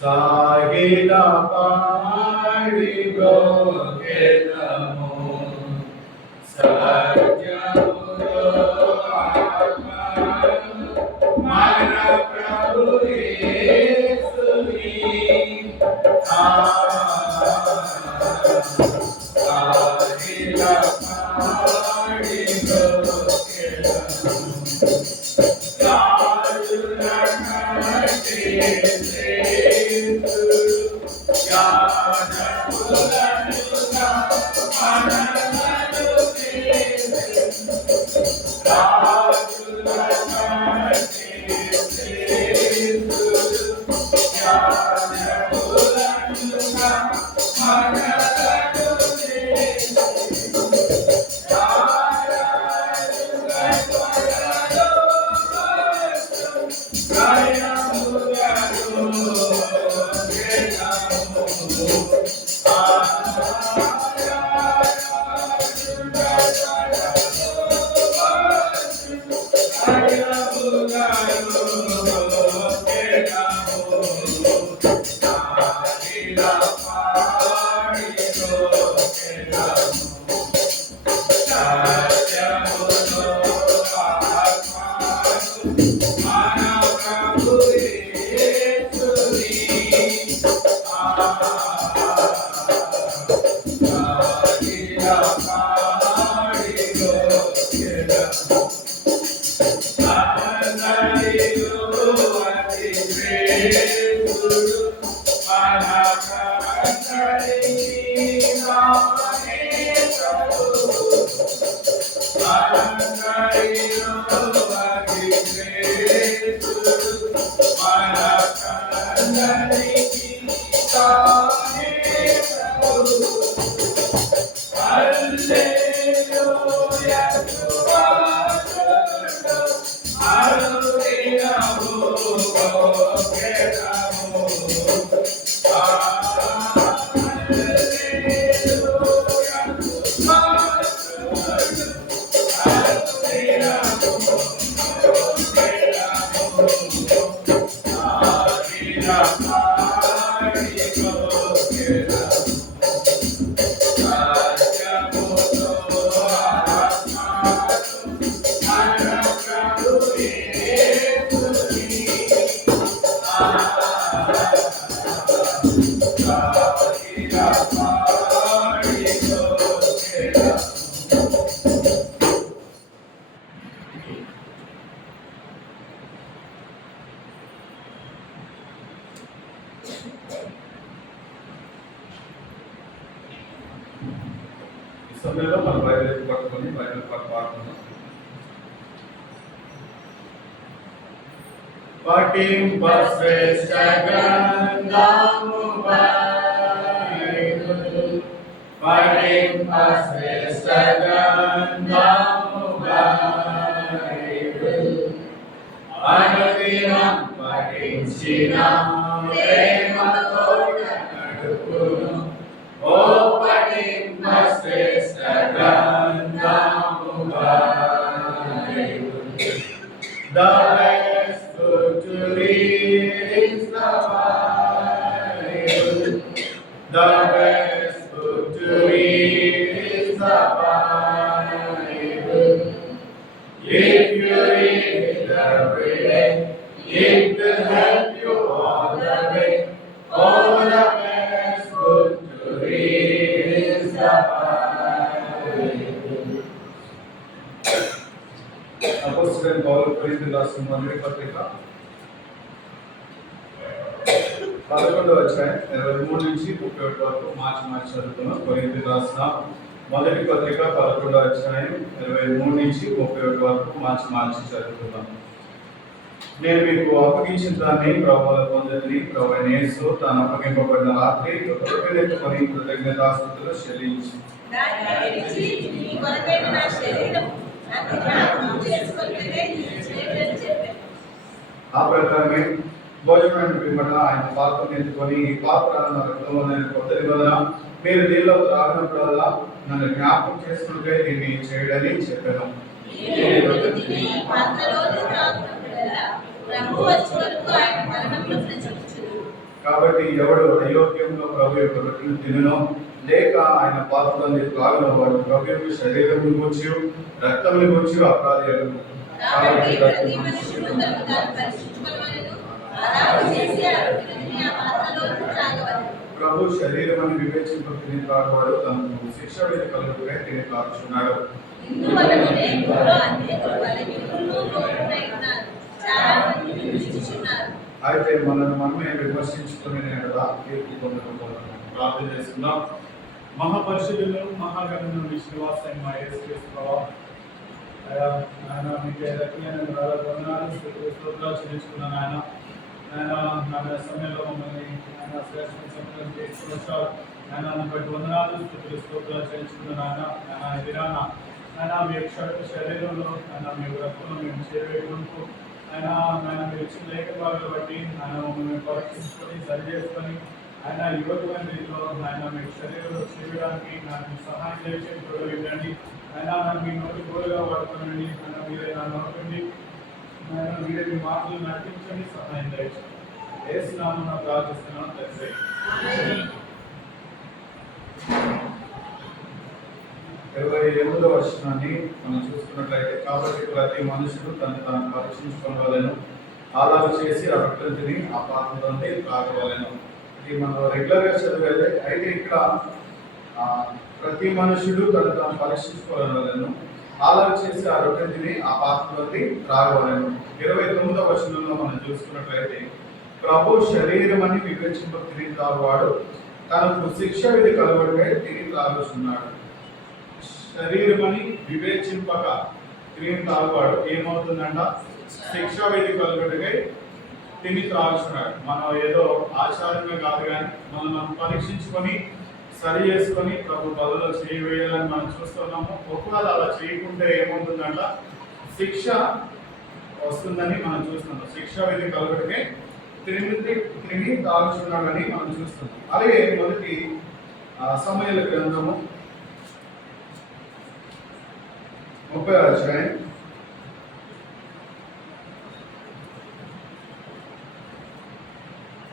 సాగిల పాడి బ్రోకెదము సత్యములో ఆత్మను మన ప్రభు యేసుని సాగిల పాడి బ్రోకెదము సమయంలో మన బైబిల్ పట్టుకొని బైబిల్ పాడుతున్నాం. పఠింప శ్రేష్ఠ గ్రంథము బైబిల్, పఠింప శ్రేష్ఠ గ్రంథము బైబిల్, అనుదినం పఠించిన ప్రేమతో నడుపును. ఓ పఠింప శ్రేష్ఠ గ్రంథము Bible. The best book to read is the Bible. The best book to read is the Bible. If you read it every day, it will help you all the way. Oh, the best book to read is the Bible. అపోస్తలుడైన పౌలు కొరింథీయులకు రాసిన మొదటి పత్రిక 11వ అధ్యాయం 23 నుంచి 31 వరకు మార్చి చదువుతున్నాం. కొరింథీయులకు రాసిన మొదటి పత్రిక 11వ అధ్యాయం 23 నుంచి 31 వరకు మార్చి చదువుతున్నాం. నేను మీకు అప్పగించిన దాన్ని ప్రభువుల పొందని ప్రభువైన యేసు తాను అప్పగింపబడిన రాత్రి రొట్టెలెత్తుకొని కృతజ్ఞతాస్తుతులు చెల్లించి ఆ ప్రకారమే భోజనం పిమ్మట ఆయన పాత్రను ఎత్తుకొని ఈ పాత్ర నా రక్తంలో కొత్త నిబంధన, మీరు దీనిలో త్రాగినప్పుడల్లా నన్ను జ్ఞాపకం చేసుకుంటే దీన్ని చేయడని చెప్పాను. కాబట్టి ఎవడు అయోగ్యంలో ప్రభు యొక్క రొట్టెను తినను లేక ఆయన పాత్రని త్రాగున వాడు ప్రభు యొక్క శరీరం గురించి రక్తం గురించి అపరాధి అడుగు. కాబట్టి ప్రతి మనుషుడు తనను తాను పరీక్షించుకొనవలెను, అలాగు చేసి ఆ రొట్టెను తిని ఆ పాత్రలోనుండి త్రాగవలెను. ప్రభు శరీరం అని వివేచింప తిని త్రాగువాడు తనకు శిక్ష విధి కలుగుటకై తిని త్రాగుచున్నాడు. ఇందువలననే మీలో అనేకులు బలహీనులను లోబడై ఉన్నారు, చాలా మంది విమర్శించుచున్నారు. అయితే మనమే విమర్శించుకునే కదా తీర్పు పొందకపోతున్నాం. ప్రార్థన చేస్తున్నాం. మహాపరిశుద్ధులు మహాగణులు విశ్వాసం మా యేసుక్రీస్తు ప్రభువా, ఆయన మీకు వందనాలు స్తోత్రాలు చెల్లించుకున్నాను. ఆయన సమయంలో మమ్మల్ని ఆయన శ్రేష్ఠ సమయం తీసుకొచ్చారు. ఆయన బట్టి వందనాలు స్తోత్రాలు చెల్లించుకున్నాను. ఆయన విరాన ఆయన మీ శరీరంలో ఆయన మీ రక్తంలో మేము చేరుకు ఆయన మీరు ఇచ్చిన లేఖ భాగాలు బట్టి ఆయన మమ్మల్ని పరీక్షించుకొని సరి చేసుకొని ఆయన యువతమైన రీతిలో ఆయన మీ శరీరంలో చేయడానికి నాకు సహాయం చేసి చూడగలండి. ఆయన మీ నోటి గోలుగా వాడుకోనండి. ఆయన మీరే నా నోటండి. ఆయన మీరే మీ మాటలు నడిపించండి, సహాయం చేయండి. యేసునామమున ప్రార్థిస్తున్నాను తండ్రి. 28వ వచనాన్ని మనం చూసుకున్నట్లయితే, కాబట్టి ప్రతి మనుషుడు తను పరీక్షించుకోవాలను, అలాగ చేసి ఆ రొట్టెను తిని ఆ పాత్రలోనే త్రాగవలెను. ఇది మనం రెగ్యులర్ గా చదివేది. అయితే ఇక్కడ ప్రతి మనుషుడు తను పరీక్షించుకోవాలను, అలాగ చేసి ఆ రొట్టెను తిని ఆ పాత్రలోనే త్రాగవలెను. 29వ వచనంలో మనం చూసుకున్నట్లయితే, ప్రభు శరీరం అని వివేచింప తిని త్రాగువాడు తనకు శిక్ష విధి కలుగుటకై తిని త్రాగుచున్నాడు. శరీరం అని వివేచింపక తిని త్రాగువాడు ఏమవుతుందంట? శిక్ష విధి కలుగుటకై తిని త్రాగుచున్నాడు. మనం ఏదో ఆచారంగా కాదు, కానీ మనం పరీక్షించుకొని సరి చేసుకొని ప్రభు బలలో చేయవేయాలని మనం చూస్తున్నాము. ఒకవేళ అలా చేయకుంటే ఏమవుతుందంట? శిక్ష వస్తుందని మనం చూస్తున్నాం. శిక్ష విధి కలుగుటకై తిని తాగుచున్నాడని మనం చూస్తున్నాం. అలాగే మొదటి సమూయేలు గ్రంథము 30వ అధ్యాయం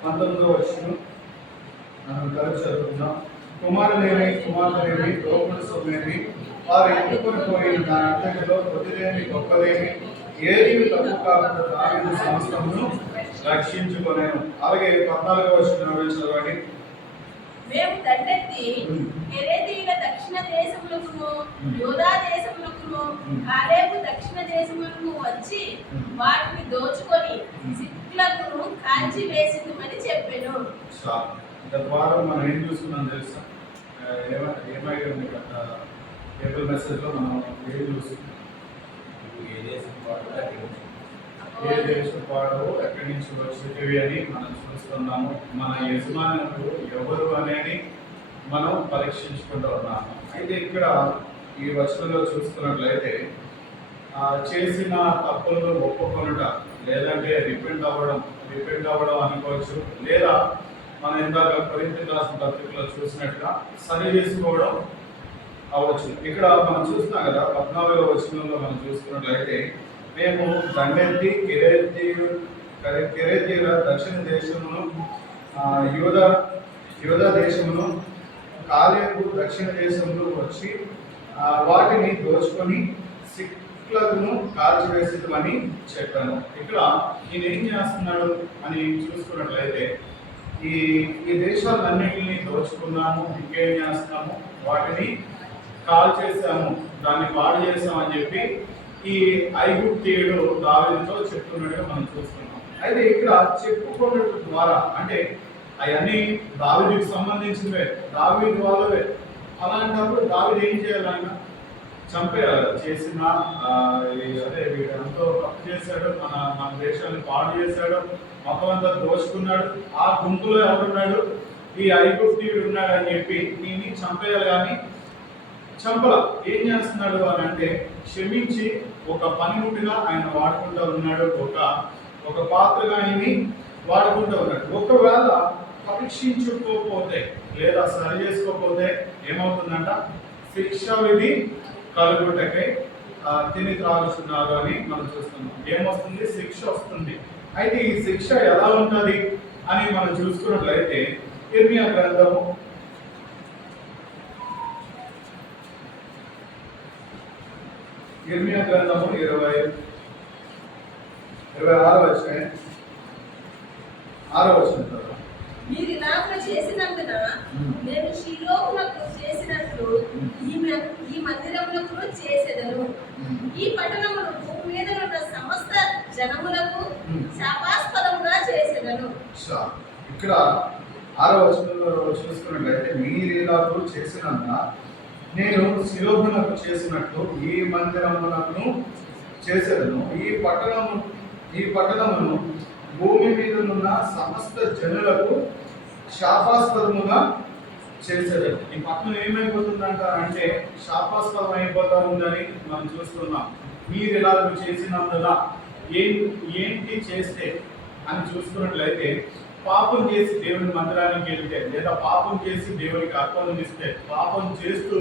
19వ వచనం మనం కలిసి చదువుకుందాం. కుమారులేమి కుమార్తెలేమి లోపల సొమ్మేమి వారు ఎత్తుకొని పోయిన దాని అంతటిలో కొద్దిలేమి గొప్పలేమి ఏది తప్పు కాకుండా దావీదు సమస్తమును రక్షించుకొనెను. అలాగే 14వ వచనం చదవండి. మేము దండెత్తి కెరేతీయుల దక్షిణ దేశములకును యోధా దేశములకును కాలేబు దక్షిణ దేశములకు వచ్చి వాటిని దోచుకొని సిక్లకును కాల్చి వేసిందని చెప్పాను. ద్వారా మనం ఏం చూస్తున్నాం తెలుసా? ఏమైంది టేబుల్ మెసేజ్ లో మనం ఏం చూస్తున్నాం? ఏ దేశం పాడు ఎక్కడి నుంచి వచ్చేవి అని మనం చూస్తున్నాము. మన యజమానులు ఎవరు అనేది మనం పరీక్షించుకుంటూ ఉన్నాము. అయితే ఇక్కడ ఈ వచనంలో చూసుకున్నట్లయితే చేసిన తప్పులను ఒప్పుకొనుట, లేదంటే రిపెంట్ అవ్వడం అనుకోవచ్చు, లేదా మనం ఇందాక కొరింథీయులకు రాసిన పత్రికలో చూసినట్టుగా సరి చేసుకోవడం అవ్వచ్చు. ఇక్కడ మనం చూస్తున్నాం కదా 14వ వచనంలో మనం చూసుకున్నట్లయితే, మేము దండెత్తి కెరేతీయుల దక్షిణ దేశమును యూదా దేశమును కాలేబు దక్షిణ దేశమును వచ్చి వాటిని దోచుకొని సిక్లకును కాల్చివేసేదని చెప్పాను. ఇక్కడ ఈయన ఏం చేస్తున్నాడు అని చూసుకున్నట్లయితే, ఈ దేశాలన్నింటినీ దోచుకున్నాము, ఇంకేం చేస్తున్నాము, వాటిని కాల్ చేసాము, దాన్ని పాడు చేసామని చెప్పి ఈ ఐగుప్తీయుడు దావీదుతో చెప్తున్నట్టుగా మనం చూస్తున్నాం. అయితే ఇక్కడ చెప్పుకోవడం ద్వారా అంటే అవన్నీ దావీదుకి సంబంధించినవే, దావీదు వాళ్ళవే. అలాంటప్పుడు దావీదు ఏం చేయాలి? ఆయన చంపేయాలి. చేసిన అదే వీడు ఎంతో తప్పు చేశాడు, మన దేశాన్ని పాడు చేశాడు, మొత్తం అంతా దోచుకున్నాడు. ఆ గుంపులో ఎవరున్నాడు? ఈ ఐగుప్తీయుడు ఉన్నాడు అని చెప్పి దీన్ని చంపేయాలి. కానీ చంపల. ఏం చేస్తున్నాడు అని అంటే, క్షమించి ఒక పనిముట్టుగా ఆయన వాడుకుంటూ ఉన్నాడు, ఒక పాత్రగా ఆయన్ని వాడుకుంటూ ఉన్నాడు. ఒకవేళ పరీక్షించుకోకపోతే లేదా సరి చేసుకోకపోతే ఏమవుతుందంట? శిక్ష విధి కలుగుటకై తిని త్రాగుతున్నారు అని మనం చూస్తున్నాం. ఏమొస్తుంది? శిక్ష వస్తుంది. అయితే ఈ శిక్ష ఎలా ఉంటుంది అని మనం చూసుకున్నట్లయితే ఇర్మియా గ్రంథము 26వ అధ్యాయం 6వ వచనం చదవండి. మీరు ఇలాగ చేసినందున నేను షిలోహునకు చేసినట్లు ఈ మందిరములకు చేసేదను. ఈ పట్టణమును భూమి మీద ఉన్న సమస్త జనములకు శాపాస్పదముగా చేసేదను. ఇక్కడ 6వ వచనంలో చూసుకున్నట్లయితే మీరు ఇలాగూ చేసినందున నేను షిలోహునకు చేసినట్లు ఈ మందిరములను చేసేదను. ఈ పట్టణమును భూమి మీద ఉన్న సమస్త జనులకు శాపాస్పదముగా చేసేదను. ఈ పట్టణం ఏమైపోతుందంట అంటే శాపాస్పదం అయిపోతా ఉందని మనం చూస్తున్నాం. మీరు ఇలా చేసినందున ఏంటి చేస్తే అని చూసుకున్నట్లయితే పాపం చేసి దేవుని మందిరానికి వెళ్తే లేదా పాపం చేసి దేవునికి అర్పణలు ఇస్తే పాపం చేస్తూ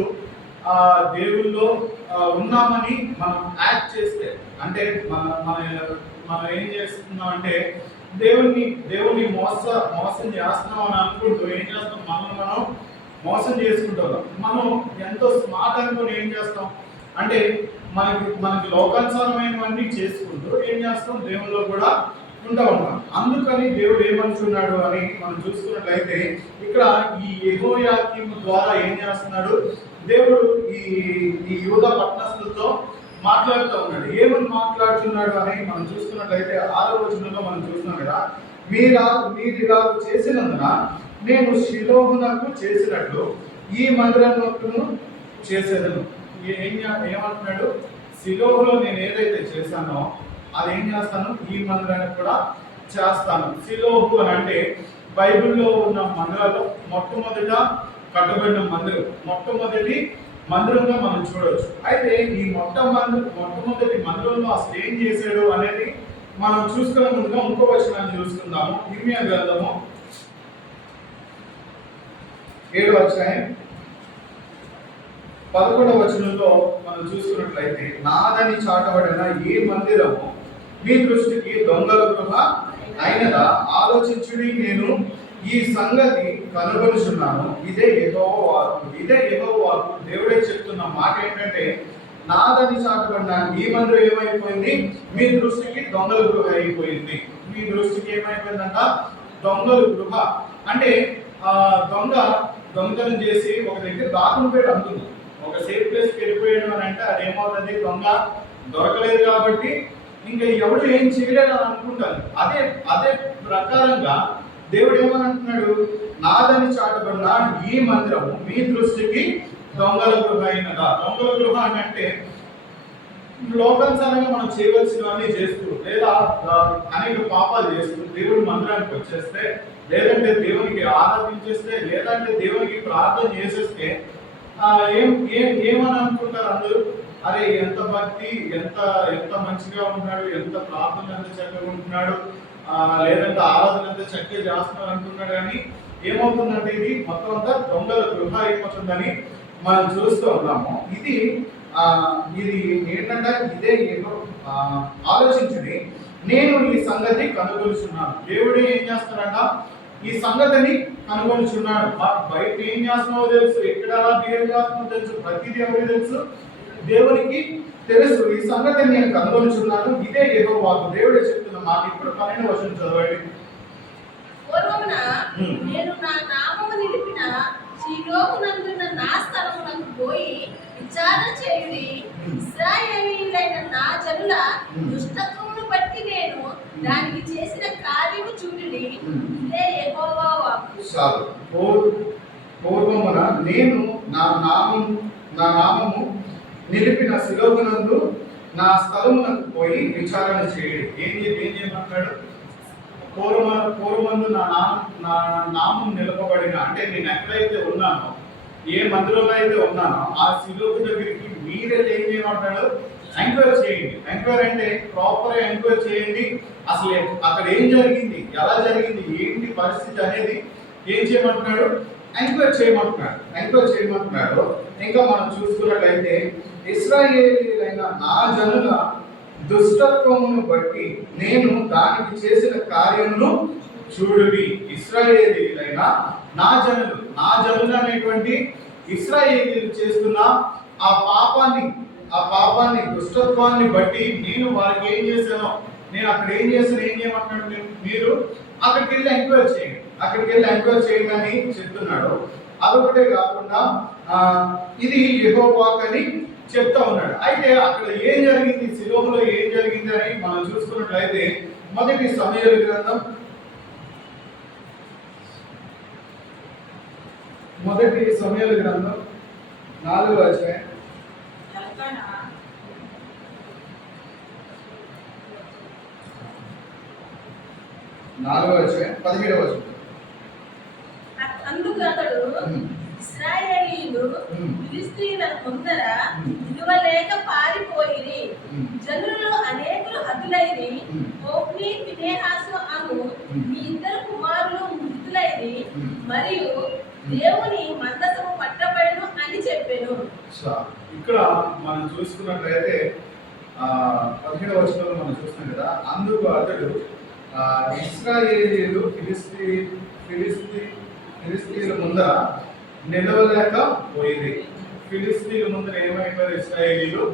దేవుల్లో ఉన్నామని మనం యాక్ట్ చేస్తే అంటే మనం ఏం చేస్తున్నాం అంటే దేవుని మోసం చేస్తున్నాం అని అనుకుంటూ ఏం చేస్తాం, మనం మోసం చేసుకుంటాం. మనం ఎంతో స్మార్ట్ అనుకుని ఏం చేస్తాం అంటే మనకి లోకానుసారమైనవన్నీ చేసుకుంటూ ఏం చేస్తాం, దేవుల్లో కూడా ఉంటాం. అందుకని దేవుడు ఏమంటున్నాడు అని మనం చూసుకున్నట్లయితే ఇక్కడ ఈ యెహోయాకీము ద్వారా ఏం చేస్తున్నాడు, దేవుడు ఈ యూదా పట్టణస్థులతో మాట్లాడుతూ ఉన్నాడు. ఏమని మాట్లాడుతున్నాడు అని మనం చూసుకున్నట్లయితే 6వ వచనంలో మనం చూస్తున్నాం కదా, మీరు ఇలా చేసినందున నేను షిలోహునకు చేసినట్లు ఈ మందిరమును చేసేదను. ఏమంటున్నాడు, షిలోహులో నేను ఏదైతే చేశానో అది ఏం చేస్తాను, ఈ మందిరానికి కూడా చేస్తాను. షిలోహు అని అంటే బైబిల్లో ఉన్న మందిరాల్లో మొట్టమొదట కట్టబడిన మందిరం, మొట్టమొదటి మందిరంగా మనం చూడవచ్చు. అయితే ఈ మొట్టమొదటి మందిరంలో అసలు ఏం చేశాడు అనేది మనం చూసుకునే ముందుగా ఇంకో వచనాన్ని చూసుకుందాము. ఇర్మియా గ్రంథము 7వ అధ్యాయం 11వ వచనంలో మనం చూసుకున్నట్లయితే నాదని చాటబడిన ఈ మందిరము మీ దృష్టికి దొంగల గృహ అయినదా, ఆలోచించుడి, నేను ఈ సంగతి కనుగొనుచున్నాను. ఇదే యెహోవా వాక్కు. దేవుడే చెప్తున్న మాట ఏంటంటే నాదని చాటబడిన ఈ మందిరం ఏమైపోయింది, మీ దృష్టికి దొంగల గృహ అయిపోయింది. మీ దృష్టికి ఏమైపోయిందంట, దొంగల గృహ. అంటే దొంగతనం చేసి ఒక దగ్గర దాకుని పోయి అంటుంది, ఒక సేఫ్ ప్లేస్కి వెళ్ళిపోయాడు అని అంటే అదేమవుతుంది, దొంగ దొరకలేదు కాబట్టి ఇంకా ఎవడు ఏం చేయలేడు అని అనుకుంటారు. అదే ప్రకారంగా దేవుడు ఏమని అంటున్నాడు, నాదని చాటబడిన ఈ మందిరము మీ దృష్టికి దొంగల గృహ అయినదా. దొంగల గృహ అని అంటే లోకానుసారంగా మనం చేయవలసినవన్నీ చేస్తూ లేదా అనేక పాపాలు చేస్తూ దేవుడి మందిరానికి వచ్చేస్తే, లేదంటే దేవునికి ఆరాధించేస్తే, లేదంటే దేవునికి ప్రార్థన చేసేస్తే ఏమని అనుకుంటారు అందరూ, అరే ఎంత భక్తి, ఎంత మంచిగా ఉంటున్నాడు, ఎంత ప్రార్థన ఎంత చక్కగా ఉంటున్నాడు, లేదంటే ఆరాధన ఎంత చక్కగా చేస్తున్నారు అనుకుంటున్నాడు. కానీ ఏమవుతుందంటే ఇది మొత్తం అంతా దొంగల గృహ అయిపోతుందని మనం చూస్తూ ఉన్నాము. ఇది ఏంటంటే ఇదే ఆలోచించుడి, నేను ఈ సంగతి కనుగొలుచున్నాను. దేవుడే ఏం చేస్తాడంట, ఈ సంగతిని కనుగొలుచున్నాడు. బయట ఏం చేస్తున్నావో తెలుసు, ఎక్కడ బిహేవ్ చేస్తున్నావో తెలుసు, ప్రతిదీ ఎవరికి తెలుసు, దేవునికి తెలుసు. ఈ సంగతిని నేను కనుగొలుచున్నాను, ఇదే యెహోవా వాక్కు. దేవుడే చెప్తున్న మాట. ఇప్పుడు 12వ వచనం చదవండి. పూర్వమున నేను నా నామము నిలిపిన షిలోహునందున్న నా స్థలమునకు పోయి విచారణ చేయుడి. ఇశ్రాయేలీయులైన నా జనుల దుష్టత్వమును బట్టి నేను దానికి చేసిన కార్యము చూడుడి. ఇదే యెహోవా వాక్కు. పూర్వమున నేను నా నామము నిలిపిన షిలోహునందు నా స్థలమునకు పోయి విచారణ చేయుడి. ఏం చేయమంటాడు, పూర్వమందు నా నామం నిలపబడిన అంటే నేను ఎక్కడైతే ఉన్నానో, ఏ మందిరంలో అయితే ఉన్నానో ఆ షిలోహు దగ్గరికి మీరే ఏం చేయమంటాడు, ఎంక్వైరీ చేయండి. ఎంక్వైరీ అంటే ప్రాపర్ ఎంక్వైరీ చేయండి. అసలు అక్కడ ఏం జరిగింది, ఎలా జరిగింది, ఏంటి పరిస్థితి అనేది ఏం చేయమంటున్నాడు, ఎంక్వైరీ చేయమంటున్నాడు. ఇంకా మనం చూసుకున్నట్లయితే ఇశ్రాయేలీయులైన నా జనుల దుష్టత్వమును బట్టి నేను దానికి చేసిన కార్యమును చూడుడి, ఇశ్రాయేలీయులైన నా జనులు అనేటువంటి ఇశ్రాయేలీయులు చేస్తున్న ఆ పాపాన్ని దుష్టత్వాన్ని బట్టి నేను వారికి ఏం చేశానో, నేను అక్కడ ఏం చేశాను, ఏం చేయమంటున్నాడు, మీరు అక్కడికి వెళ్ళి ఎంక్వైరీ చేయండి అని చెప్తున్నాడు. అదొకటే కాకుండా ఇది యెహోవాకని చెప్తా ఉన్నాడు. అయితే అక్కడ ఏం జరిగింది, శిలోహులో ఏం జరిగింది అని మనం చూసుకున్నట్లయితే మొదటి సమూయేలు గ్రంథం 4వ అధ్యాయం 17వ వచనం. అందుకు అతడు ఇశ్రాయేలీయులు ఫిలిష్తీయుల ముందర నిలువలేక పారిపోయిరి. జనులు అనేకులు హతులైరి. హోఫ్నీ ఫీనెహాసు అను మీ ఇద్దరు కుమారులు మృతులైరి. మరియు దేవుని మందసము పట్టబడెను అని చెప్పెను. ఇక్కడ మనం చూసుకున్నట్లయితే 17వ వచనంలో మనం చూస్తాం కదా, అందుకు అతడు ఇశ్రాయేలీయులు ఫిలిష్తీయుల ముందర నిలవలేకపోయింది. ఫిలిష్తీయుల ముందర ఏమైపోయారు, ఇశ్రాయేలీయులు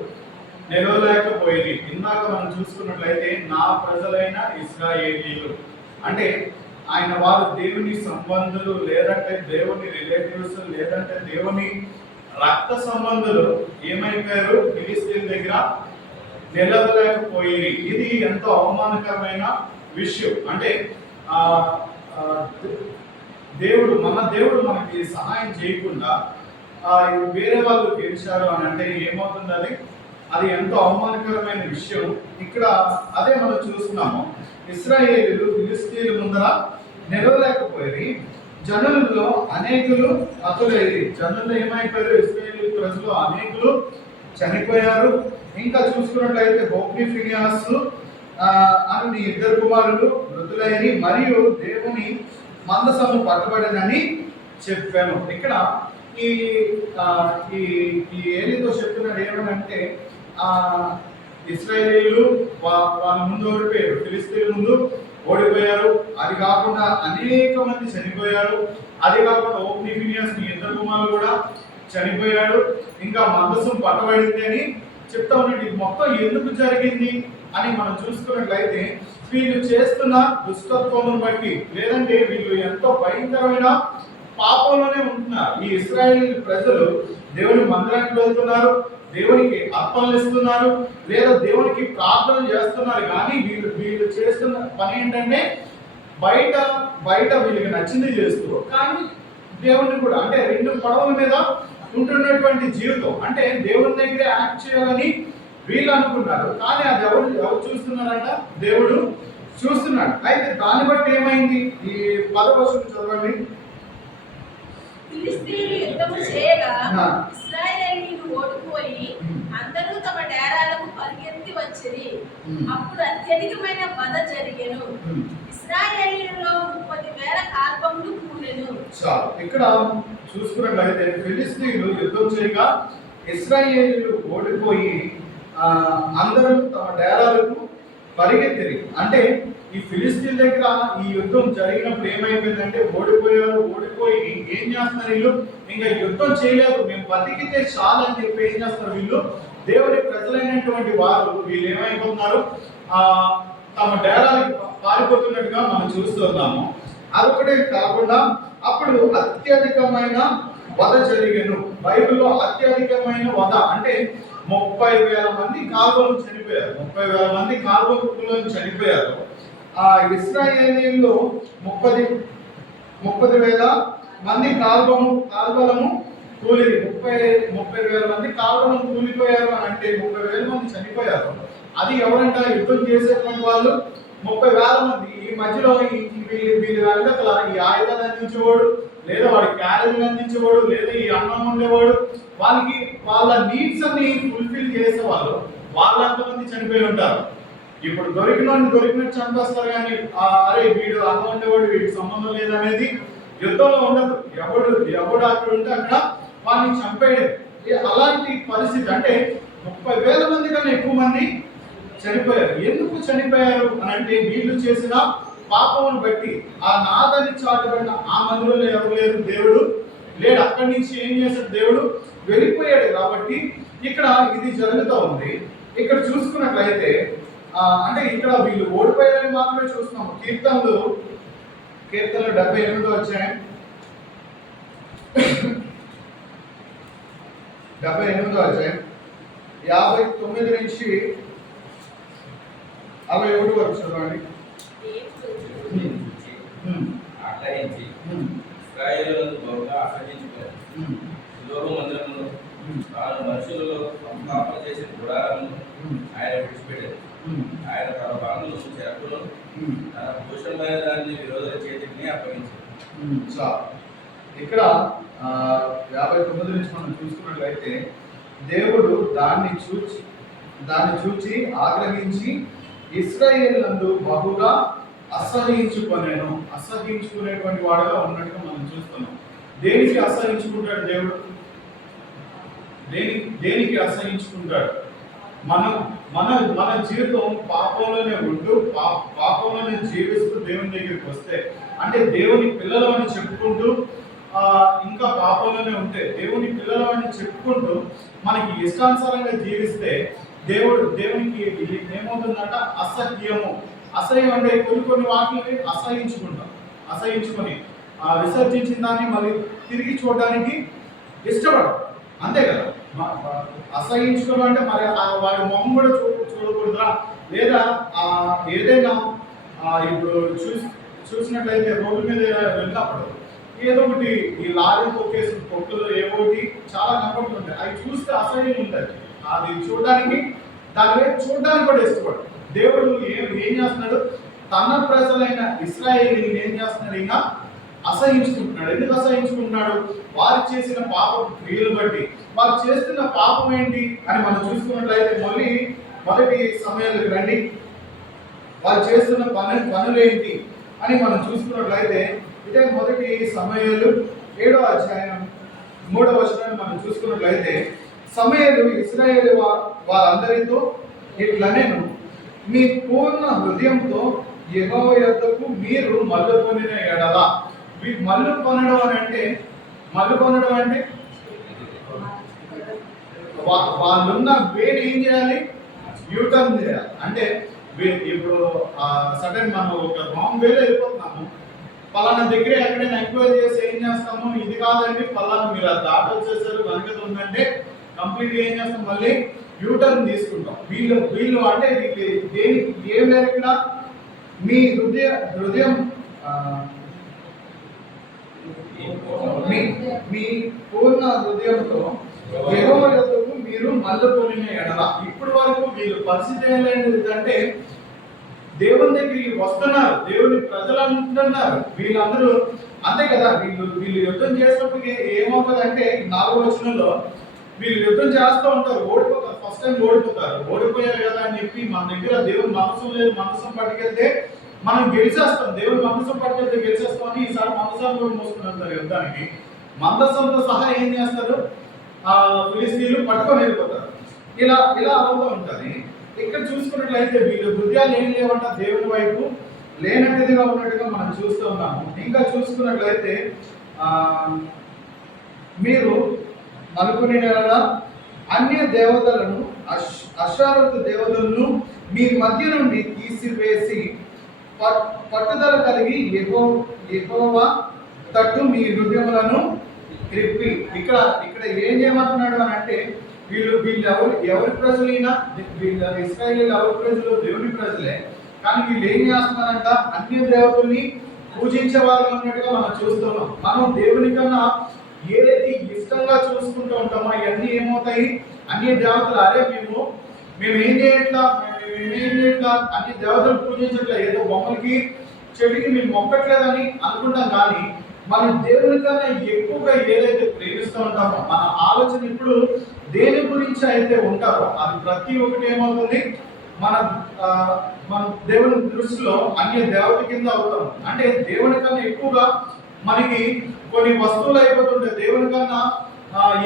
నిలవలేకపోయింది. ఇందాక మనం చూసుకున్నట్లయితే నా ప్రజలైన ఇశ్రాయేలీయులు అంటే ఆయన వారు దేవుని సంబంధులు, లేదంటే దేవుని రిలేటివ్స్, లేదంటే దేవుని రక్త సంబంధులు ఏమైపోయారు, ఫిలిష్తీయుల దగ్గర నిలవలేకపోయింది. ఇది ఎంతో అవమానకరమైన విషయం. అంటే మన దేవుడు మనకి సహాయం చేయకుండా వేరే వాళ్ళు గెలిచారు అని అంటే ఏమవుతుంది, అది ఎంతో అవమానకరమైన విషయం. ఇక్కడ అదే మనం చూస్తున్నాము. ఇశ్రాయేలీయులు ఫిలిష్తీయుల ముందర నిలవలేకపోయి జనులలో అనేకులు హతులైరి. జనులు ఏమైపోయారు, ఇశ్రాయేలు ప్రజలు అనేకులు చనిపోయారు. ఇంకా చూసుకున్నట్లయితే హోఫ్నీ ఫీనెహాసు అని నీ ఇద్దరు కుమారులు మృతులైరి. మరియు దేవుని మందసము పట్టబడనని చెప్పాను. ఇక్కడ ఈ ఏలితో చెప్తున్నాడు ఏమనంటే ఇశ్రాయేలీయులు వాళ్ళ ముందు ఓడిపోయారు, ఫిలిష్తీయుల ముందు ఓడిపోయారు. అది కాకుండా అనేక మంది చనిపోయారు. అది కాకుండా హోఫ్నీ ఫీనెహాసు నీ ఇద్దరు కుమారులు కూడా చనిపోయాడు. ఇంకా మందసం పట్టబడింది అని చెప్తా ఉన్నాడు. ఇది మొత్తం ఎందుకు జరిగింది అని మనం చూసుకున్నట్లయితే వీళ్ళు చేస్తున్న దుష్టత్వమును బట్టి, లేదంటే వీళ్ళు ఎంతో భయంకరమైన పాపంలోనే ఉంటున్నారు. ఈ ఇశ్రాయేలు ప్రజలు దేవుని మందిరానికి వెళ్తున్నారు, దేవునికి అర్పణలు ఇస్తున్నారు, లేదా దేవునికి ప్రార్థన చేస్తున్నారు. కానీ వీళ్ళు చేస్తున్న పని ఏంటంటే బయట వీళ్ళకి నచ్చింది చేస్తూ, కానీ దేవుడిని కూడా అంటే రెండు పడవల మీద ఉంటున్నటువంటి జీవితం, అంటే దేవుని దగ్గర యాక్ట్ చేయాలని వీళ్ళు అనుకున్నారు. కానీ అది ఎవరు చూస్తున్నారంట, దేవుడు చూస్తున్నాడు. అయితే దాన్ని బట్టి ఏమైంది, ఈ 10వ వచనం చదవండి. ఫిలిష్తీయులు యుద్ధము చేయగా ఇశ్రాయేలీయులు ఓడిపోయి అందరూ తమ డేరాలకు పరిగెత్తి వచ్చిరి. అప్పుడు అత్యధికమైన వధ జరిగెను. ఇశ్రాయేలీయులలో 30,000 కాల్బములు కూలెను. ఇక్కడ చూసుకున్నట్లయితే ఫిలిష్తీయులు యుద్ధం చేయగా ఇశ్రాయేలీయులు ఓడిపోయి అందరూ తమ డేరాలకు పరిగెత్తిరి. అంటే ఈ ఫిలిష్తీయుల దగ్గర ఈ యుద్ధం జరిగినప్పుడు ఏమైపోయిందంటే ఓడిపోయి ఏం చేస్తున్నారు వీళ్ళు, ఇంకా యుద్ధం చేయలేదు, మేము బతికితే చాలు అని చెప్పి ఏం చేస్తారు వీళ్ళు, దేవుడి ప్రజలైనటువంటి వారు వీళ్ళు ఏమైపోతున్నారు, తమ డేరాలకు పారిపోతున్నట్టుగా మనం చూస్తున్నాము. అదొకటే కాకుండా అప్పుడు అత్యధికమైన వధ జరిగెను. బైబిల్లో అత్యధికమైన వధ అంటే 30,000 మంది కాల్వలు చనిపోయారు. 30,000 మంది కాల్వలో చనిపోయారు. ఇశ్రాయేలీయుల్లో 30,000 మంది కాల్వలము కూలిరి. 30,000 మంది కాల్వలను కూలిపోయారు అని అంటే 30,000 మంది చనిపోయారు. అది ఎవరంట, యుద్ధం చేసేటువంటి వాళ్ళు 30,000 మంది. ఈ మధ్యలో వీళ్ళ వెనకల ఈ ఆయుధాలు అందించేవాడు, లేదా వాడి క్యారేజీలు అందించేవాడు, లేదా ఈ అన్నం ఉండేవాడు, వాళ్ళ నీడ్స్ అన్ని ఫుల్ఫిల్ చేసేవాళ్ళు వాళ్ళంతమంది చనిపోయి ఉంటారు. ఇప్పుడు దొరికినట్టు చంపేస్తారు. కానీ అరే వీడు అన్నం ఉండేవాడు, వీడికి సంబంధం లేదనేది యుద్ధంలో ఉండదు. ఎవడు అక్కడ ఉంటే అక్కడ వాళ్ళని చంపేయడం. అలాంటి పరిస్థితి. అంటే 30,000 మంది కన్నా ఎక్కువ మంది చనిపోయారు. ఎందుకు చనిపోయారు అని అంటే వీళ్ళు చేసిన పాపమును బట్టి ఆ నాదని చాటబడిన ఆ మందిరంలో ఎవరు లేరు, దేవుడు లేడు. అక్కడి నుంచి ఏం చేశాడు, దేవుడు వెళ్ళిపోయాడు. కాబట్టి ఇక్కడ ఇది జరుగుతూ ఉంది. ఇక్కడ చూసుకున్నట్లయితే అంటే ఇక్కడ వీళ్ళు ఓడిపోయారని మాత్రమే చూస్తున్నాము. కీర్తనలు 78 వచ్చాయి. 78 వచ్చాయి 59 నుంచి 61 వరకు చూడండి. ఆగ్రహించి ఇశ్రాయేలును బహుగా అసహించుకున్నారు. శిలోహు మందిరములో తాను మనుషులలో సంస్థాపన చేసిన గుడారమును ఆయన విడిచిపెట్టారు. ఆయన తన బాణులు చెరకును తన భూషణమైన దాన్ని విరోధుల చేతికి అప్పగించారు. ఇక్కడ 59 నుంచి మనం చూసుకున్నట్లయితే దేవుడు దాన్ని చూచి ఆగ్రహించి ఇశ్రాయేలునందు బహుగా అసహించుకునేటువంటి వాడుగా ఉన్నట్టుగా మనం చూస్తున్నాం. దేనికి అసహించుకుంటాడు దేవుడు? దేనికి అసహించుకుంటాడు? మన జీవితం పాపంలోనే ఉంటూ పాపంలోనే జీవిస్తూ దేవుని దగ్గరికి వస్తే, అంటే దేవుని పిల్లలు అని చెప్పుకుంటూ ఇంకా పాపంలోనే ఉంటే, దేవుని పిల్లలు అని చెప్పుకుంటూ మనకి ఇష్టానుసారంగా జీవిస్తే దేవునికి ఏమవుతుందంట? అసహ్యం అంటే కొన్ని వాటిని అసహించుకొని విసర్జించిన దాన్ని మళ్ళీ తిరిగి చూడడానికి ఇష్టపడరు. అంతే కదా, అసహించుకోవడం అంటే మరి వాడి మొహం కూడా చూడకూడదా? లేదా ఏదైనా ఇప్పుడు చూసినట్లయితే రోడ్డు మీద వెళ్ళినప్పుడు ఏదో ఒకటి ఈ లారీ తొక్కేసిన పొక్కులు ఏవోటి చాలా కనపడుతుంటాయి. అవి చూస్తే అసహ్యం ఉంటుంది. అది చూడడానికి దాని వైపు చూడడానికి కూడా ఇష్టపడు. దేవుడు ఏం చేస్తున్నాడు? తన ప్రజలైన ఇశ్రాయేలుని ఏం చేస్తున్నాడు? ఇంకా అసహించుకుంటున్నాడు. ఎందుకు అసహించుకుంటున్నాడు? వారు చేసిన పాప క్రియలు బట్టి. వారు చేస్తున్న పాపం ఏంటి అని మనం చూసుకున్నట్లయితే మొదటి సమయాలకు రండి. వారు చేస్తున్న పనులు ఏంటి అని మనం చూసుకున్నట్లయితే ఇదే మొదటి సమయాలు 7వ అధ్యాయం 3వ వచనాన్ని మనం చూసుకున్నట్లయితే, సమయాలు ఇశ్రాయేలు వారందరితో ఇట్లనేను, మీ పూర్ణ హృదయంతో యెహోవా యొద్దకు మీరు మల్లు కొనిన ఎడల. మల్లు కొనడం అంటే వాళ్ళున్న వేని ఏం చేయాలి? యూటర్న్ చేయాలి. అంటే ఇప్పుడు సడన్ మనం ఒక రాంగ్ వేలో వెళ్ళిపోతున్నాము. పలానా దగ్గర ఎక్కడైనా ఎంక్వైరీ చేసి ఏం చేస్తాము? ఇది కాదండి, పలానా మీరు అది దాటి వచ్చేసారు వెనకత ఉందంటే కంప్లీట్గా ఏం చేస్తాం? మళ్ళీ యూటర్న్ తీసుకుంటాం. వీళ్ళు అంటే దేనికి ఏం లేదు ఇక్కడ? మీ హృదయం మీ పూర్ణ హృదయంతో యెహోవా యొద్దకు మీరు మళ్ళుకొనిన ఎడల. ఇప్పుడు వరకు వీళ్ళు పరిస్థితి ఏంటంటే దేవుని దగ్గరికి వస్తున్నారు, దేవుని ప్రజలు అంటున్నారు. వీళ్ళందరూ అంతే కదా, వీళ్ళు యుద్ధం చేసినప్పటికీ ఏమవుతుందంటే 4వ వచనంలో వీళ్ళు యుద్ధం చేస్తూ ఉంటారు, ఓడిపోతారు. ఫస్ట్ టైం ఓడిపోయారు కదా అని చెప్పి మన దగ్గర దేవుని మనసం లేదు, మనసం పట్టుకెళ్తే మనం గెలిచేస్తాం, దేవుని మందసం పట్టుకెళ్తే గెలిచేస్తాం అని ఈసారి మందసాన్ని కూడా మోసుకుని యుద్ధానికి. మందసంతో సహా ఏం చేస్తారు? ఫిలిస్తీన్లు పట్టుకొని వెళ్ళిపోతారు. ఇలా అవుతూ ఉంటుంది. ఇక్కడ చూసుకున్నట్లయితే వీళ్ళు హృదయాలు ఏం లేవంట, దేవుని వైపు లేనట్టుగా ఉన్నట్టుగా మనం చూస్తూ ఉన్నాము. ఇంకా చూసుకున్నట్లయితే మీరు అనుకునే అన్య దేవతలను అశారతు దేవతలను మీ మధ్య నుండి తీసివేసి పట్టుదల కలిగి యెహోవా తట్టు మీ హృదయములను త్రిప్పి. ఇక్కడ ఏం చేయమంటున్నాడు అని అంటే, వీళ్ళు ఎవరి ప్రజలైనా, వీళ్ళ ఇశ్రాయేలీయులు ఎవరి ప్రజలు? దేవుని ప్రజలే. కానీ వీళ్ళు ఏం చేస్తున్నారంట? అన్య దేవతల్ని పూజించే వాళ్ళు ఉన్నట్టుగా మనం చూస్తున్నాం. మనం దేవుని కన్నా ఏదైతే ఇష్టంగా చూసుకుంటూ ఉంటామో ఇవన్నీ ఏమవుతాయి? అన్య దేవతలు. అరే మేము ఏం చేయట్లా, అన్ని దేవతలు పూజించట్లే, ఏదో బొమ్మలకి చెవికి మేము మొక్కట్లేదని అనుకుంటాం. కానీ మన దేవుని కన్నా ఎక్కువగా ఏదైతే ప్రేమిస్తూ ఉంటామో, మన ఆలోచన ఇప్పుడు దేని గురించి అయితే ఉంటారో అది ప్రతి ఒక్కటి ఏమవుతుంది? మన దేవుని దృష్టిలో అన్య దేవత కింద అవుతాం. అంటే దేవుని కన్నా ఎక్కువగా మనకి కొన్ని వస్తువులు అయిపోతుంటాయి, దేవుని కన్నా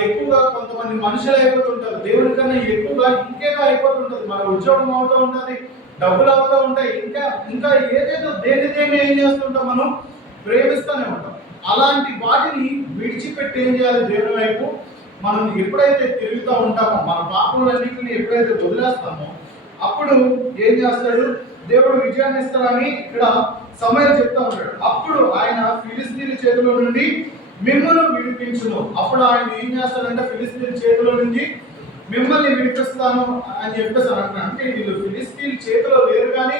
ఎక్కువగా కొంతమంది మనుషులు అయిపోతుంటారు, దేవుని కన్నా ఎక్కువగా ఇంకేదో అయిపోతుంటుంది. మన ఉద్యోగం అవుతూ ఉంటుంది, డబ్బులు అవుతూ ఉంటాయి, ఇంకా ఇంకా ఏదేదో దేని ఏం చేస్తుంటాం, మనం ప్రేమిస్తూనే ఉంటాం. అలాంటి వాటిని విడిచిపెట్టి ఏం చేయాలి, దేవుని వైపు మనం ఎప్పుడైతే తిరుగుతూ ఉంటామో, మన పాపములన్నింటినీ ఎప్పుడైతే వదిలేస్తామో, అప్పుడు ఏం చేస్తాడు, దేవుడు విజయాన్ని ఇస్తాడని ఇక్కడ సమయం చెప్తా ఉంటాడు. అప్పుడు ఆయన ఫిలిస్తీన్ల చేతిలో నుండి మిమ్మల్ని విడిపించును. అప్పుడు ఆయన ఏం చేస్తాడంటే ఫిలిస్తీన్ల చేతిలో నుంచి మిమ్మల్ని విడిపిస్తాను అని చెప్పేసి అంటున్నాడు. అంటే వీళ్ళు ఫిలిస్తీన్ చేతిలో లేరు, కానీ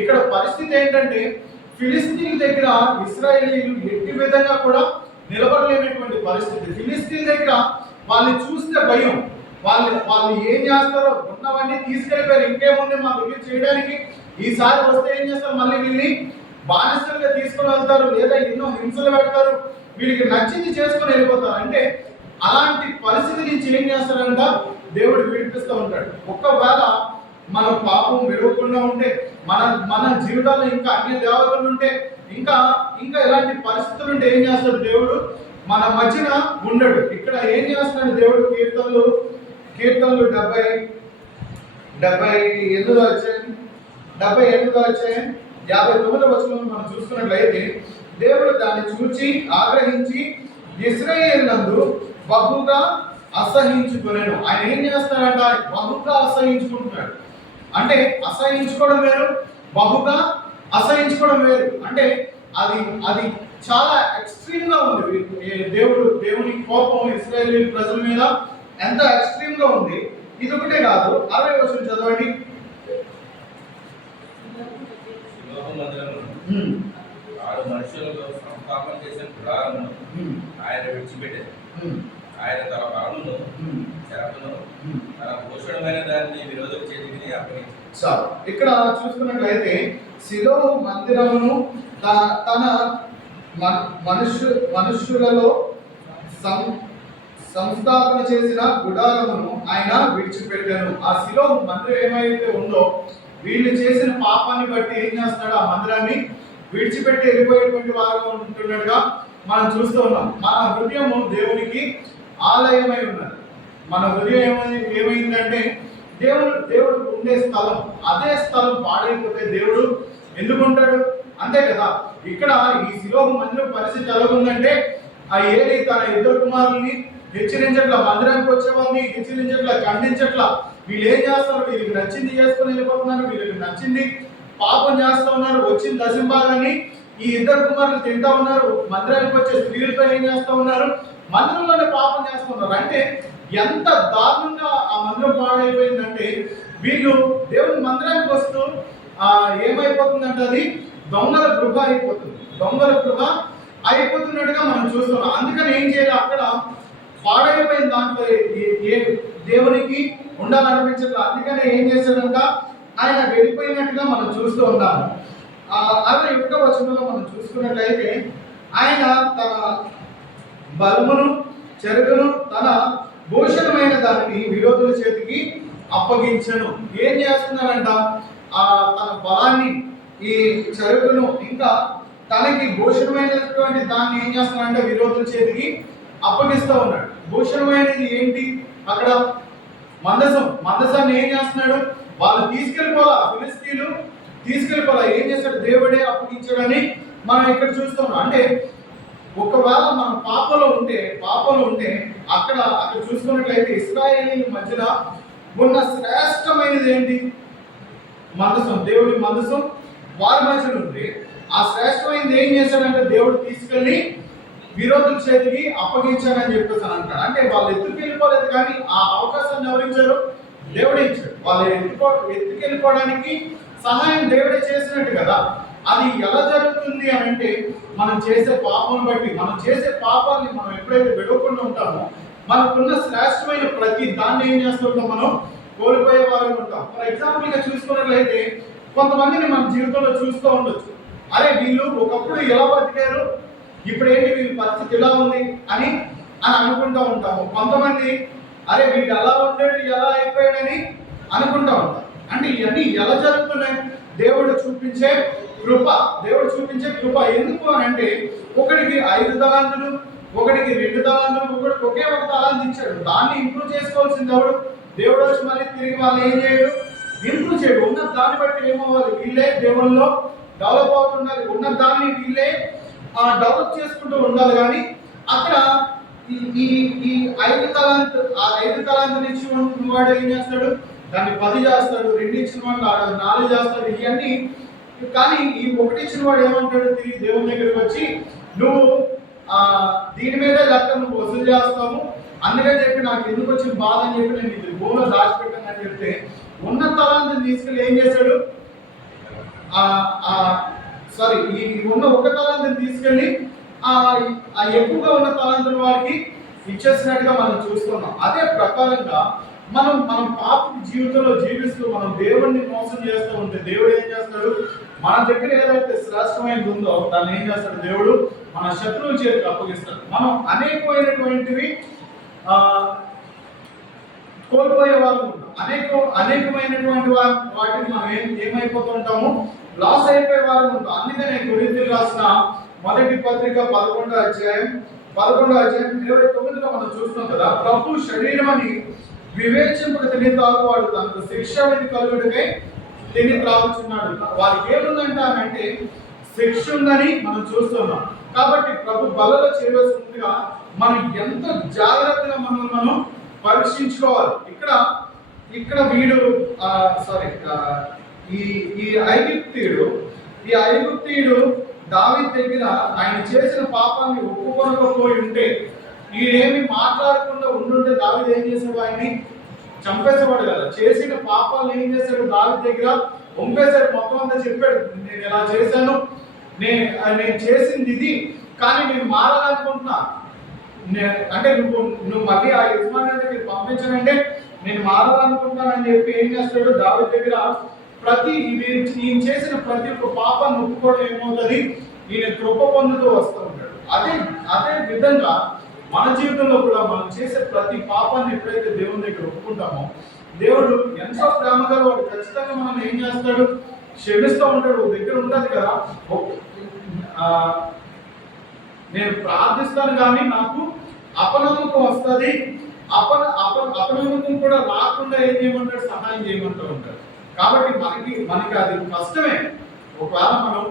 ఇక్కడ పరిస్థితి ఏంటంటే ఫిలిస్తీన్ దగ్గర ఇశ్రాయేలీలు ఎట్టి విధంగా కూడా నిలబడలేనటువంటి పరిస్థితి. ఫిలిస్తీన్ దగ్గర వాళ్ళని చూస్తే భయం, వాళ్ళు ఏం చేస్తారో ఉన్నవన్నీ తీసుకెళ్ళిపోయారు, ఇంకేముంది మా దగ్గర చేయడానికి, ఈసారి వస్తే ఏం చేస్తారు, మళ్ళీ వీళ్ళని బానిసలుగా తీసుకుని వెళ్తారు, లేదా ఎన్నో హింసలు పెడతారు, వీళ్ళకి నచ్చింది చేసుకుని వెళ్ళిపోతారు. అంటే అలాంటి పరిస్థితి నుంచి ఏం చేస్తారంట, దేవుడు విడిపిస్తూ ఉంటాడు. ఒకవేళ మనం పాపం విడవకుండా ఉంటే, మన జీవితాల్లో ఇంకా అన్ని దేవతలు ఉంటే, ఇంకా ఇలాంటి పరిస్థితులు ఉంటే ఏం చేస్తాడు దేవుడు, మన మధ్యన ఉండడు. ఇక్కడ ఏం చేస్తున్నాడు దేవుడు, కీర్తనలు 78 అధ్యాయం 59వ వచనం మనం చూసుకున్నట్లయితే, దేవుడు దాన్ని చూచి ఆగ్రహించి ఇశ్రాయేలునందు బహుగా అసహించుకునేను. ఆయన ఏం చేస్తాడంట, బహుగా అసహించుకుంటున్నాడు. అంటే అసహించుకోవడం వేరు, బహుగా అసహించుకోవడం వేరు. అంటే అది చాలా ఎక్స్ట్రీమ్ గా ఉంది. దేవుని కోపం ఇశ్రాయేలు ప్రజల మీద ఎంత ఎక్స్ట్రీమ్ గా ఉంది. ఇది ఒకటే కాదు, 60వ వచనం చదవండి. ఆరు మనుషులలో సంస్థాపన చేసిన గుడారమును ఆయన విడిచిపెట్టారు. ఆయన తన బలమును చెరకును తన భూషణమైన దాన్ని విరోధుల చేతికి అప్పగించారు. ఇక్కడ చూసుకున్నట్లయితే శిలో మందిరమును తన మనుష్యులలో సంస్థాపన చేసిన గుడారమును ఆయన విడిచిపెట్టాను. ఆ శిలో మందిరం ఏమైతే ఉందో, వీళ్ళు చేసిన పాపాన్ని బట్టి ఏం చేస్తున్నాడు, ఆ మందిరాన్ని విడిచిపెట్టి వెళ్ళిపోయేటువంటి వారు ఉంటున్నట్టుగా మనం చూస్తూ ఉన్నాం. మన హృదయము దేవునికి ఆలయమై ఉన్నది. మన హృదయం ఏమైందంటే దేవుడు ఉండే స్థలం, అదే స్థలం పాడైపోతే దేవుడు ఎందుకు ఉంటాడు, అంతే కదా. ఇక్కడ ఈ శిలోహ మందిరం పరిస్థితి ఎలా ఉందంటే, ఆ ఏలి తన ఇద్దరు కుమారుల్ని హెచ్చరించట్లా, మందిరానికి వచ్చే వాళ్ళని హెచ్చరించట్లా, ఖండించట్లా. వీళ్ళు ఏం చేస్తారు, వీళ్ళకి నచ్చింది చేసుకుని వెళ్ళిపోతున్నారు, వీళ్ళకి నచ్చింది పాపం చేస్తూ ఉన్నారు. వచ్చిన దశంభాగాన్ని ఈ ఇద్దరు కుమారులు తింటా ఉన్నారు. మందిరానికి వచ్చే స్త్రీలతో ఏం చేస్తూ ఉన్నారు, మందిరంలోనే పాపం చేస్తూ ఉన్నారు. అంటే ఎంత దారుణంగా ఆ మందిరం పాడైపోయిందంటే, వీళ్ళు దేవుని మందిరానికి వస్తూ ఏమైపోతుందంటే అది దొంగల గృహ అయిపోతుంది. దొంగల గృహ అయిపోతున్నట్టుగా మనం చూస్తున్నాం. అందుకని ఏం చేయాలి, అక్కడ పాడైపోయిన దాంట్లో ఏ దేవునికి ఉండాలనిపించట్లేదు. అందుకని ఏం చేశాడంట, ఆయన వెళ్ళిపోయినట్టుగా మనం చూస్తూ ఉన్నాము. 61వ వచనంలో మనం చూసుకున్నట్లయితే, ఆయన తన బలమును చెరకును తన భూషణమైన దానిని విరోధుల చేతికి అప్పగించను. ఏం చేస్తున్నారంట, తన బలాన్ని, ఈ చెరకును, ఇంకా తనకి భూషణమైనటువంటి దాన్ని ఏం చేస్తున్నారంటే విరోధుల చేతికి అప్పగిస్తూ ఉన్నాడు. భూషణమైనది ఏంటి, అక్కడ మందసాన్ని ఏం చేస్తున్నాడు, వాళ్ళు తీసుకెళ్ళిపోలా, ఫిలిస్తీన్లు తీసుకెళ్ళిపోలా. ఏం చేస్తాడు, దేవుడే అప్పగించాడని మనం ఇక్కడ చూస్తున్నాం. అంటే ఒకవేళ మనం పాపంలో ఉంటే అక్కడ చూసుకున్నట్లయితే ఇశ్రాయేలీల మధ్యన ఉన్న శ్రేష్టమైనది ఏంటి, మందసం, దేవుడి మందసం వారి మధ్యన ఉంది. ఆ శ్రేష్టమైనది ఏం చేశాడంటే దేవుడు తీసుకెళ్ళి విరోధుల చేతికి అప్పగించాడని చెప్పేసి అంటాడు. అంటే వాళ్ళు ఎత్తుకెళ్ళిపోలేదు, కానీ ఆ అవకాశాన్ని ఎవరిచ్చారు, దేవుడే ఇచ్చాడు. వాళ్ళు ఎత్తుకెళ్ళిపోవడానికి సహాయం దేవుడే చేసినట్టు కదా. అది ఎలా జరుగుతుంది అని అంటే, మనం చేసే పాపం బట్టి, మనం చేసే పాపాన్ని మనం ఎప్పుడైతే విడవకుండా ఉంటామో, మనకున్న శ్రేష్టమైన ప్రతి దాన్ని ఏం చేస్తుంటాం, మనం కోల్పోయే వారు ఉంటాం. ఫర్ ఎగ్జాంపుల్గా చూసుకున్నట్లయితే కొంతమందిని మన జీవితంలో చూస్తూ ఉండొచ్చు. అరే వీళ్ళు ఒకప్పుడు ఎలా బతికారు, ఇప్పుడు ఏంటి వీళ్ళ పరిస్థితి ఎలా ఉంది అని అనుకుంటూ ఉంటాము. కొంతమంది అరే వీడు ఎలా ఉంటాడు, ఎలా అయిపోయాడని అనుకుంటూ ఉంటాం. అంటే ఇవన్నీ ఎలా జరుగుతున్నాయి, దేవుడు చూపించే కృప. ఎందుకు అని అంటే, ఒకడికి 5 తలాంతులు, ఒకడికి 2 తలాంతులు, ఒకడికి ఒకే 1 తలాంతు ఇచ్చాడు. దాన్ని ఇంప్రూవ్ చేసుకోవాల్సింది దేవుడు వచ్చి మళ్ళీ తిరిగి వాళ్ళు ఏం చేయడు, ఇంప్రూవ్ చేయడు. ఉన్న దాన్ని బట్టి ఏమవ్వాలి, వీళ్ళే దేవుల్లో డెవలప్ అవుతుండాలి, ఉన్న దాన్ని వీళ్ళే డెవలప్ చేసుకుంటూ ఉండాలి. కానీ అక్కడ ఈ ఈ ఈ 5 తలాంతులు ఇచ్చిన వాడు ఏం చేస్తాడు, దాన్ని 10 చేస్తాడు, 2 ఇచ్చిన వాడు 4 చేస్తాడు, ఇవన్నీ. కానీ ఈ 1 ఇచ్చిన వాడు ఏమంటాడు, తిరిగి దేవుని దగ్గరికి వచ్చి నువ్వు దీని మీదే లెక్క నువ్వు వసూలు చేస్తాము, అందుకని చెప్పి నాకు ఎందుకు వచ్చిన బాధ అని చెప్పి నేను ఇది భూమిలో దాచిపెట్టానని చెప్తే, ఉన్న తలాంతుని తీసుకెళ్ళి ఏం చేశాడు, ఈ ఉన్న 1 తలాంతుని తీసుకెళ్ళి ఎక్కువగా ఉన్న తలాంతుల వాడికి ఇచ్చేసినట్టుగా మనం చూస్తున్నాం. అదే ప్రకారంగా మనం పాప జీవితంలో జీవిస్తూ మనం దేవుడిని మోసం చేస్తూ ఉంటే దేవుడు ఏం చేస్తాడు, మన దగ్గర ఏదైతే శ్రేష్టమైనది ఉందో దాన్ని ఏం చేస్తాడు, దేవుడు మన శత్రువుల చేతికి అప్పగిస్తాడు. మనం అనేకమైనటువంటివి కోల్పోయే వాళ్ళు ఉంటాం, అనేకమైనటువంటి వాటిని మనం ఏమైపోతూ ఉంటాము, లాస్ అయిపోయే వాళ్ళు ఉంటాం. అందుకనే కొరింథీయులకు రాసిన మొదటి పత్రిక 11వ అధ్యాయం 29లో మనం చూస్తున్నాం కదా, ప్రభు శరీరమని వివేచింపక తిని తాగువాడు తనకు శిక్ష విధి కలుగుడికై తిని త్రాగుచున్నాడు. వారికి ఏముందంటే అంటే శిక్ష ఉందని మనం చూస్తున్నాం. కాబట్టి ప్రభు బలలో చేరవలసిందిగా మనం ఎంతో జాగ్రత్తగా మనం పరీక్షించుకోవాలి. ఇక్కడ వీడు ఈ ఐగుప్తీయుడు దావీదు దగ్గర ఆయన చేసిన పాపాన్ని ఒప్పుకొనకపోయి ఉంటే, ఈయనేమి మాట్లాడకుండా ఉండుంటే దావీదు ఏం చేశాడు, ఆయన్ని చంపేసేవాడు కదా. చేసిన పాపాలను ఏం చేశాడు, దావీదు దగ్గర వంపేశాడు, మొత్తం అంతా చెప్పాడు, నేను ఇలా చేశాను, నేను చేసింది ఇది, కానీ నేను మారాలనుకుంటున్నా, అంటే నువ్వు మళ్ళీ ఆ యజమాని దగ్గరికి పంపించానంటే నేను మారాలనుకుంటున్నానని చెప్పి ఏం చేస్తాడు, దావీదు దగ్గర ఈయన చేసిన ప్రతి ఒక్క పాపాన్ని ఒప్పుకోవడం ఏమవుతుంది, ఈయన కృప పొందుతూ వస్తూ ఉంటాడు. అదే విధంగా మన జీవితంలో కూడా మనం చేసే ప్రతి పాపాన్ని ఎప్పుడైతే దేవుని దగ్గర ఒప్పుకుంటామో, దేవుడు ఎంతో ప్రేమగా వాడు ఖచ్చితంగా మనం ఏం చేస్తాడు, క్షమిస్తూ ఉంటాడు. దగ్గర ఉంటుంది కదా, నేను ప్రార్థిస్తాను కానీ నాకు అపనమ్మకం వస్తుంది, అపనమ్మకం కూడా రాకుండా ఏం చేయమంటాడు, సహాయం చేయమంటూ ఉంటాడు. కాబట్టి మనకి అది కష్టమే. ఒకవేళ మనం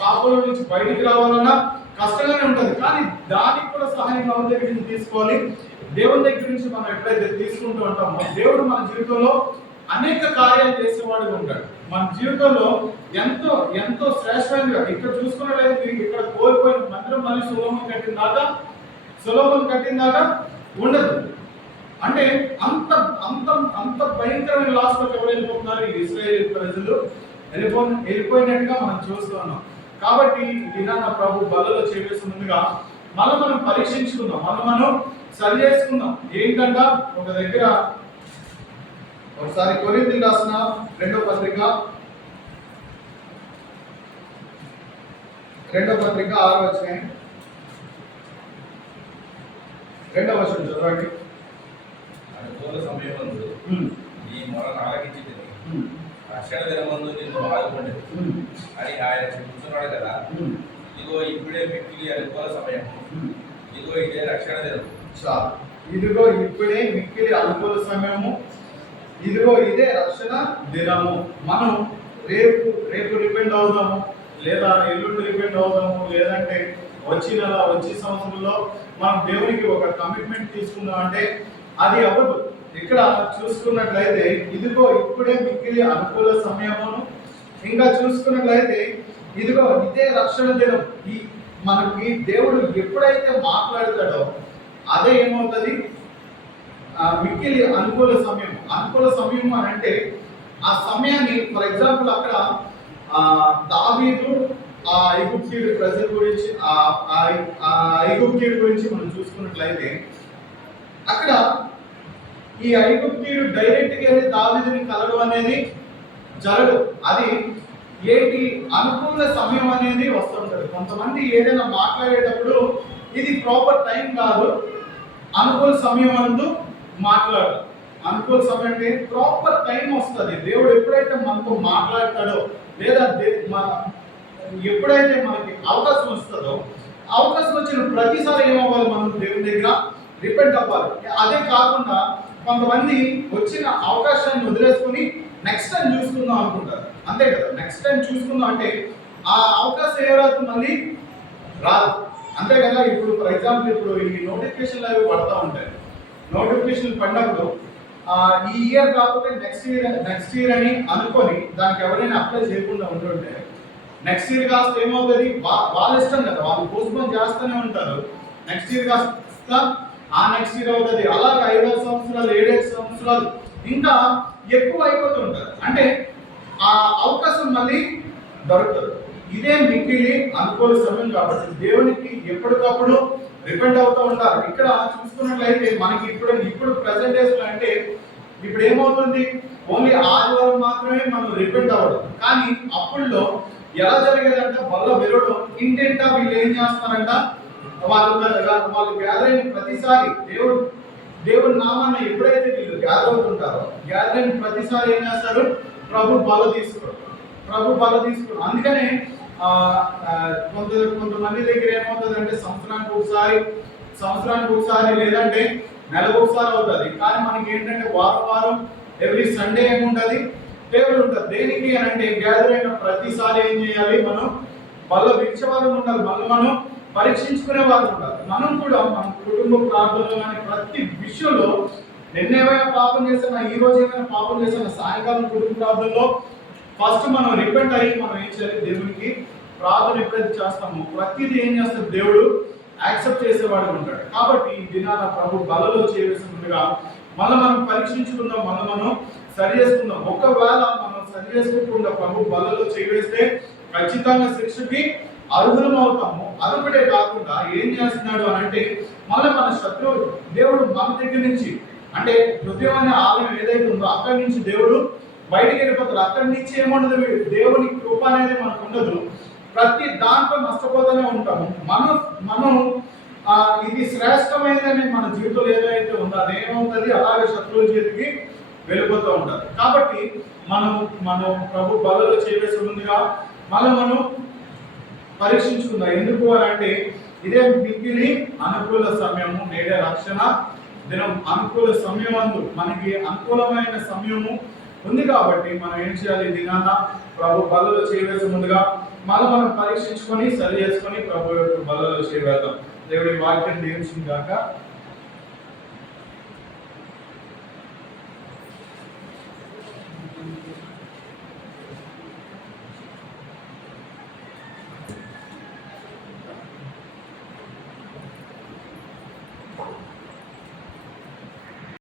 పాపల నుంచి బయటికి రావాలన్నా కష్టంగానే ఉంటుంది. కానీ దానికి కూడా సహాయం ఎవరి దగ్గర నుంచి తీసుకోవాలి, దేవుని దగ్గర నుంచి మనం ఎప్పుడైతే తీసుకుంటూ ఉంటామో, దేవుడు మన జీవితంలో అనేక కార్యాలు చేసేవాడుగా ఉంటాడు. మన జీవితంలో ఎంతో ఎంతో శ్రేష్టమైనగా ఇక్కడ చూసుకున్నట్లయితే ఇక్కడ కోల్పోయిన మందిరం మళ్ళీ సొలొమోను కట్టిన దాకా ఉండదు. అంటే అంత భయంకరమైన లాస్లోకి ఎవరు వెళ్ళిపోతున్నారు, ఈ ఇశ్రాయేలు ప్రజలు వెళ్ళిపోయినట్టుగా మనం చూస్తున్నాం. కాబట్టి దినాన ప్రభు బలలో చేసే ముందుగా మనం పరీక్షించుకుందాం, మనం సరి చేసుకుందాం. ఏంటంటే ఒక దగ్గర ఒకసారి కొరింథీయులకు రాసిన 2వ పత్రిక 6వ అధ్యాయం 2వ వచనం చదవండి. అనుకూల సమయమందు ఈ మొరను ఆలకించి రక్షణ దినమందు నిన్ను ఆదుకోండి అని ఆయన చెప్తున్నాడు కదా. ఇదిగో ఇప్పుడే మిక్కిలి అనుకూల సమయం, ఇదిగో ఇదే రక్షణ దినం. ఇదిగో ఇప్పుడే మిక్కిలి అనుకూల సమయము, ఇదిగో ఇదే రక్షణ దినము. మనం రేపు రిపెండ్ అవుదాము, లేదా ఎల్లుండి రిపెండ్ అవుదాము, లేదంటే వచ్చే సంవత్సరంలో మనం దేవునికి ఒక కమిట్మెంట్ తీసుకుందాం అంటే అది అవ్వదు. ఇక్కడ చూసుకున్నట్లయితే ఇదిగో ఇప్పుడే మిక్కిలి అనుకూల సమయమును, ఇంకా చూసుకున్నట్లయితే ఇదిగో ఇదే రక్షణ దినం. మనకి దేవుడు ఎప్పుడైతే మాట్లాడతాడో అదే ఏమవుతుంది, మిక్కిలి అనుకూల సమయం. అనుకూల సమయం అని అంటే ఆ సమయాన్ని, ఫర్ ఎగ్జాంపుల్ అక్కడ దావీదు ఐగుప్తీయుడి ప్రజల గురించి ఐగుప్తీయుడి గురించి మనం చూసుకున్నట్లయితే అక్కడ ఈ ఐగుప్తీయుడు డైరెక్ట్గా వెళ్ళి దావీదుని కలవడం అనేది జరగదు. అది ఏంటి, అనుకూల సమయం అనేది వస్తుంటుంది. కొంతమంది ఏదైనా మాట్లాడేటప్పుడు ఇది ప్రాపర్ టైం కాదు, అనుకూల సమయం అందు మాట్లాడదు. అనుకూల సమయం అంటే ప్రాపర్ టైం వస్తుంది. దేవుడు ఎప్పుడైతే మనతో మాట్లాడతాడో, లేదా ఎప్పుడైతే మనకి అవకాశం వస్తుందో, అవకాశం వచ్చిన ప్రతిసారి ఏమవ్వాలి, మనం దేవుని దగ్గర రిపెంట్ అవ్వాలి. అదే కాకుండా కొంతమంది వచ్చిన అవకాశాన్ని వదిలేసుకుని నెక్స్ట్ టైం చూసుకుందాం అనుకుంటారు, అంతే కదా. నెక్స్ట్ టైం చూసుకుందాం అంటే ఆ అవకాశం ఏ రాదు, మళ్ళీ రాదు, అంతే కదా. ఇప్పుడు ఫర్ ఎగ్జాంపుల్ ఇప్పుడు ఈ నోటిఫికేషన్లు అవి పడతా ఉంటాయి. నోటిఫికేషన్ పడినప్పుడు ఈ ఇయర్ కాకపోతే నెక్స్ట్ ఇయర్ అని అనుకొని దానికి ఎవరైనా అప్లై చేయకుండా ఉంటుంటే నెక్స్ట్ ఇయర్ కాస్త ఏమవుతుంది, వాళ్ళ ఇష్టం కదా, వాళ్ళు పోస్ట్పోన్ చేస్తూనే ఉంటారు. నెక్స్ట్ ఇయర్ కాస్త ఆ నెక్స్ట్ ఇయర్ అవుతుంది, అలాగే 5 సంవత్సరాలు 7 సంవత్సరాలు ఇంకా ఎక్కువ అయిపోతూ ఉంటారు. అంటే ఆ అవకాశం మళ్ళీ దొరకదు. ఇదే మిక్కిలి అనుకూల సమయం కాబట్టి దేవునికి ఎప్పటికప్పుడు రిపెంట్ అవుతూ ఉంటారు. ఇక్కడ చూసుకున్నట్లయితే మనకి ఇప్పుడు ప్రెసెంట్ డేస్ లో అంటే ఇప్పుడు ఏమవుతుంది, ఓన్లీ ఆదివారం మాత్రమే మనం రిపెంట్ అవ్వడం. కానీ అప్పుల్లో ఎలా జరిగేదంట, వల్ల విరవడం ఇంటెంట వీళ్ళు ఏం చేస్తారంట, వాళ్ళు గ్యాదర్ అయిన ప్రతిసారి దేవుడి నామాన్ని ఎప్పుడైతే వీళ్ళు గ్యాదర్ అవుతుంటారో గ్యాదర్ అయిన ప్రతిసారి ఏం చేస్తారు, ప్రభు బల తీసుకోవడం. అందుకనే కొంతమంది దగ్గర ఏమవుతుంది అంటే సంవత్సరానికి ఒకసారి లేదంటే నెలకు ఒకసారి అవుతుంది. కానీ మనకి ఏంటంటే వారం ఎవ్రీ సండే ఏముంటుంది, టేబుల్ ఉంటుంది. దేనికి అని అంటే గ్యాదర్ అయిన ప్రతిసారి ఏం చేయాలి, మనం మళ్ళీ విడిచే వాళ్ళు ఉండాలి, మళ్ళీ మనం పరీక్షించుకునే వాళ్ళు ఉండాలి. మనం కూడా మన కుటుంబ ప్రార్థనలో కానీ ప్రతి విషయంలో నిన్నేమైనా పాపం చేసినా, ఈ రోజు ఏమైనా పాపం చేసినా సాయంకాలం కుటుంబ ప్రార్థనలో ఫస్ట్ మనం రిపెంట్ అయ్యి మనం ఏం చేయాలి, దేవునికి ప్రార్థన ఎప్పుడైతే చేస్తామో ప్రతిదీ ఏం చేస్తాడు, దేవుడు యాక్సెప్ట్ చేసేవాడు ఉంటాడు. కాబట్టి ఈ దినాన ప్రభు బలలో చేయవలసి ముందుగా మళ్ళీ మనం పరీక్షించుకుందాం, మళ్ళీ మనం సరి చేసుకుందాం. ఒకవేళ మనం సరి చేసుకోకుండా ప్రభు బలలో చేయవేస్తే ఖచ్చితంగా శిక్షకి అర్హులం అవుతాము. అదొకటే కాకుండా ఏం చేస్తున్నాడు అని అంటే మళ్ళీ మన శత్రువు దేవుడు మన దగ్గర నుంచి అంటే హృదయం అనే ఆలయం ఏదైతే ఉందో అక్కడి నుంచి దేవుడు బయటికి వెళ్ళిపోతారు. అక్కడి నుంచి ఏముండదు, దేవుని కృప అనేది మనకు ఉండదు. ప్రతి దాంట్లో నష్టపోతూనే ఉంటాము. మనం ఇది శ్రేష్టమైనదని మన జీవితంలో ఏదైతే ఉందో అదేమవుతుంది, అలాగే శత్రువుల చేతికి వెళ్ళిపోతూ ఉంటారు. కాబట్టి మనం ప్రభు బలలో చేయవలసి ముందుగా మనం పరీక్షించుకుందాం. ఎందుకు అని అంటే ఇదే మిక్కిలి అనుకూల సమయము, నేడే రక్షణ దినం. అనుకూల సమయం అందు మనకి అనుకూలమైన సమయము ఉంది కాబట్టి మనం ఏం చేయాలి, దినాన ప్రభు బలలో చేయవలసి ముందుగా మనం పరీక్షించుకొని సరి చేసుకొని ప్రభు యొక్క బలలో చేయగలుగుతాం. దేవుడి వాక్యం దీవించింది గాక.